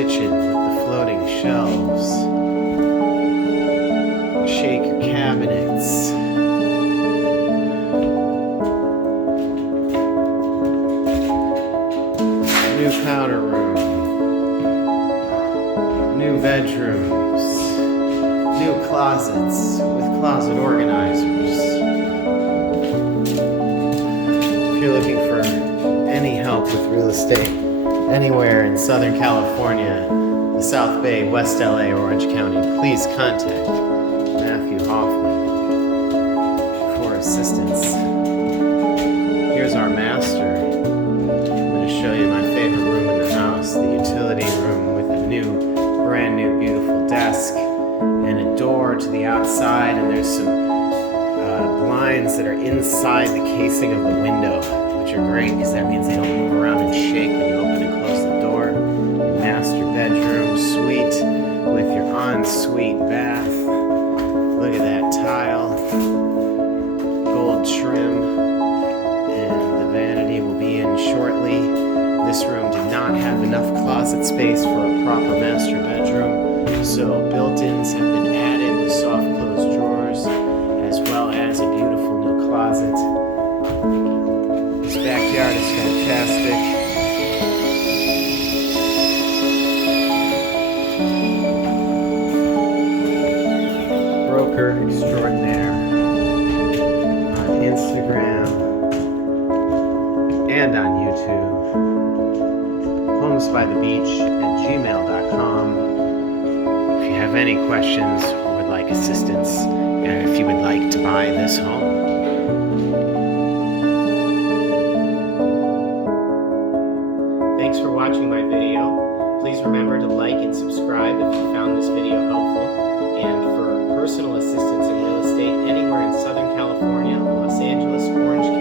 kitchen with the floating shelves, shaker cabinets, new powder room, new bedrooms, new closets with closet organizers. If you're looking for any help with real estate anywhere in Southern California, the South Bay, West LA, or Orange County, please contact Matthew Hoffman for assistance. Here's our master. I'm going to show you my favorite room in the house, the utility room with a brand new, beautiful desk and a door to the outside, and there's some blinds that are inside the casing of the window, which are great because that means they don't move around and shake when you open and close the door. Your master bedroom suite with your ensuite bath. Look at that tile, gold trim, and the vanity will be in shortly. This room did not have enough closet space for a proper master bedroom, so built-ins have been added with soft closed drawers, as well as a beautiful new closet. This backyard is fantastic. Broker extraordinaire on Instagram and on YouTube. homesbythebeach@gmail.com. If you have any questions or would like assistance, and if you would like to buy this home. Thanks for watching my video. Please remember to like and subscribe if you found this video helpful. And for personal assistance in real estate anywhere in Southern California, Los Angeles, Orange County,